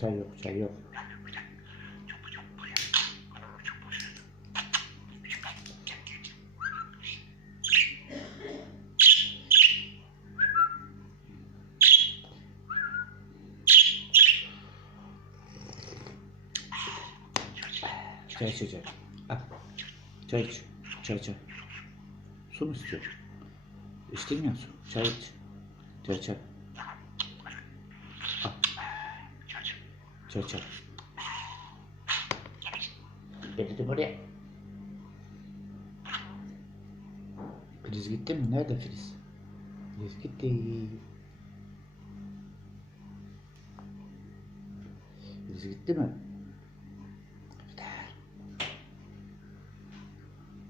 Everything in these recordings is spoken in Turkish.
Çay yok, çay yok. Çay içecek. Al. Çay iç. Çay çay. Su mu istiyor? Su. Çay iç. Çay çay. Al. Çay. Getirdim oraya. Filiz gitti mi? Nerede Filiz? Filiz gitti. Filiz gitti mi? Gider.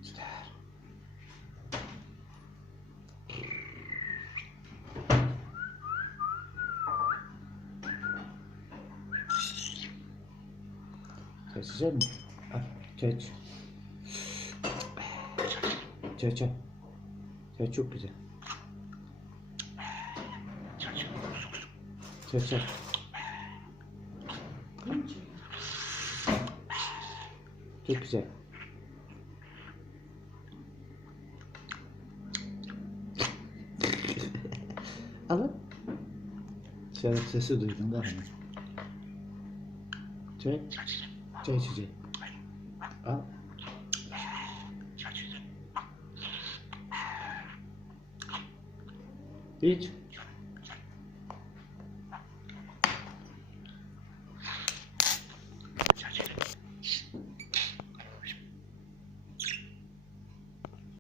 Gider. Çay içecek misin? Al, iç. Çay çay. Çay çok güzel. Çay çay. Çok güzel. Alın. Şarap sesi duydun da hani. Жай чи жай. А? Ич